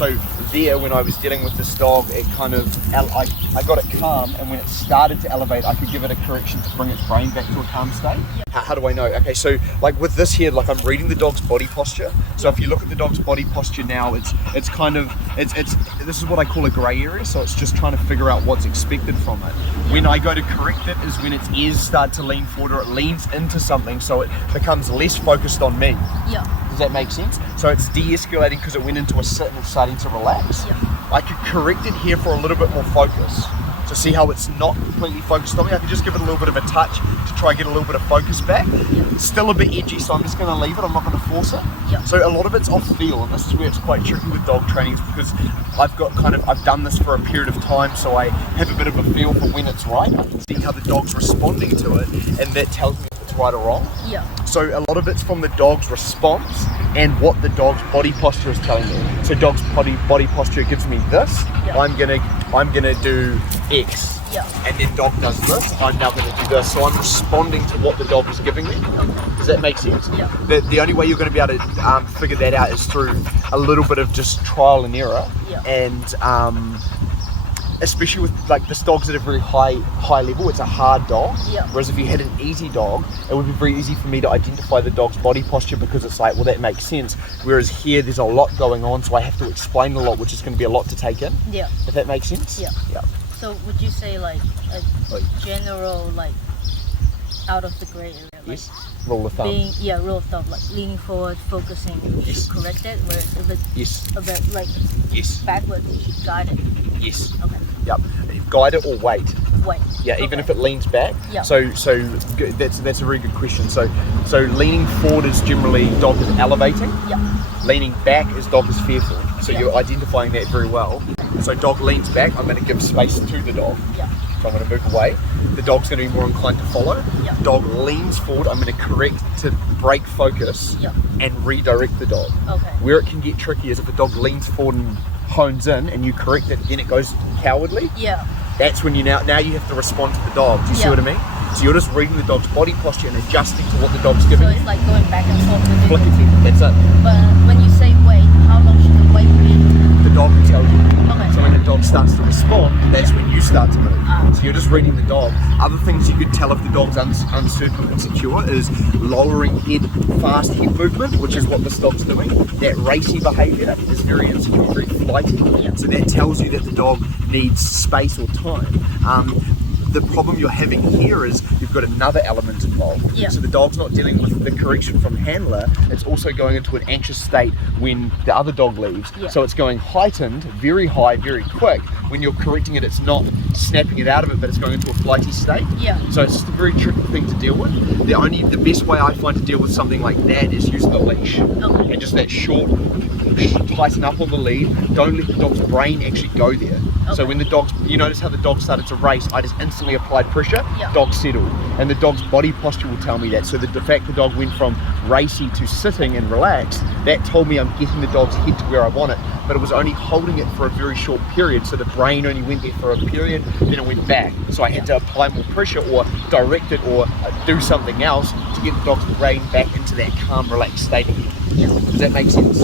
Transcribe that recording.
So there, when I was dealing with this dog, it kind of, I got it calm, and when it started to elevate, I could give it a correction to bring its brain back to a calm state. How do I know? Okay, so like with this here, like I'm reading the dog's body posture. So if you look at the dog's body posture now, it's this is what I call a grey area. So it's just trying to figure out what's expected from it. When I go to correct it is when its ears start to lean forward, or it leans into something, so it becomes less focused on me. Yeah. Does that make sense? So it's de-escalating because it went into a sit and it's starting to relax. Yeah. I could correct it here for a little bit more focus. So see how it's not completely focused on me? I could just give it a little bit of a touch to try and get a little bit of focus back. Yeah. It's still a bit edgy, so I'm just going to leave it. I'm not going to force it. Yeah. So a lot of it's off feel, and this is where it's quite tricky with dog trainings, because I've done this for a period of time, so I have a bit of a feel for when it's right. I can see how the dog's responding to it, and that tells me if it's right or wrong. Yeah. So a lot of it's from the dog's response and what the dog's body posture is telling me. So dog's body posture gives me this. Yeah. I'm gonna do X. Yeah. And then dog does this. I'm now gonna do this. So I'm responding to what the dog is giving me. Does that make sense? Yeah. The only way you're gonna be able to figure that out is through a little bit of just trial and error. Yeah. And especially with like this dog's at a very high level, it's a hard dog. Yeah. Whereas if you had an easy dog, it would be very easy for me to identify the dog's body posture, because it's like, well, that makes sense. Whereas here, there's a lot going on, so I have to explain a lot, which is going to be a lot to take in. Yeah. If that makes sense. Yeah. Yeah. So would you say like a general, like out of the gray area, like Yes. Rule of thumb. rule of thumb, like leaning forward, focusing, you Yes. should correct it, whereas if it's Yes. a bit like Yes. backwards, you should guide it. Yes. Okay. Yep. Guide it or wait. Wait. Yeah, even if it leans back. Yeah. So that's a very good question. So leaning forward is generally dog is elevating. Yeah. Leaning back is dog is fearful. So Yeah. you're identifying that very well. So dog leans back, I'm going to give space to the dog. Yeah. So I'm going to move away. The dog's going to be more inclined to follow. Yeah. Dog leans forward, I'm going to correct to break focus Yeah. and redirect the dog. Okay. Where it can get tricky is if the dog leans forward and hones in and you correct it, then it goes cowardly. Yeah. That's when you now you have to respond to the dog. Do you see Yeah. what I mean? So you're just reading the dog's body posture and adjusting to what the dog's giving So you. it's like going back and forth between Flick the it. two. That's it. But when you say wait, how long should the wait be? The dog will tell you. Okay. So when the dog starts to respond, that's when you start to move. Ah. So you're just reading the dog. Other things you could tell if the dog's uncertain or insecure is lowering fast head movement, which is what this dog's doing. That racy behaviour is very insecure, very flighty. Yeah. So that tells you that the dog needs space or time. The problem you're having here is you've got another element involved. Yeah. So the dog's not dealing with the correction from handler, it's also going into an anxious state when the other dog leaves. Yeah. So it's going heightened, very high, very quick. When you're correcting it, it's not snapping it out of it, but it's going into a flighty state. Yeah. So it's just a very tricky thing to deal with. The best way I find to deal with something like that is use the leash. Okay. And just that short, tighten up on the lead. Don't let the dog's brain actually go there. So Okay. when you notice how the dog started to race, I just instantly applied pressure, Yeah. dog settled. And the dog's body posture will tell me that. So the fact the dog went from racy to sitting and relaxed, that told me I'm getting the dog's head to where I want it. But it was only holding it for a very short period. So the brain only went there for a period, then it went back. So I had to apply more pressure or direct it or do something else to get the dog's brain back into that calm, relaxed state again. Yeah. Does that make sense?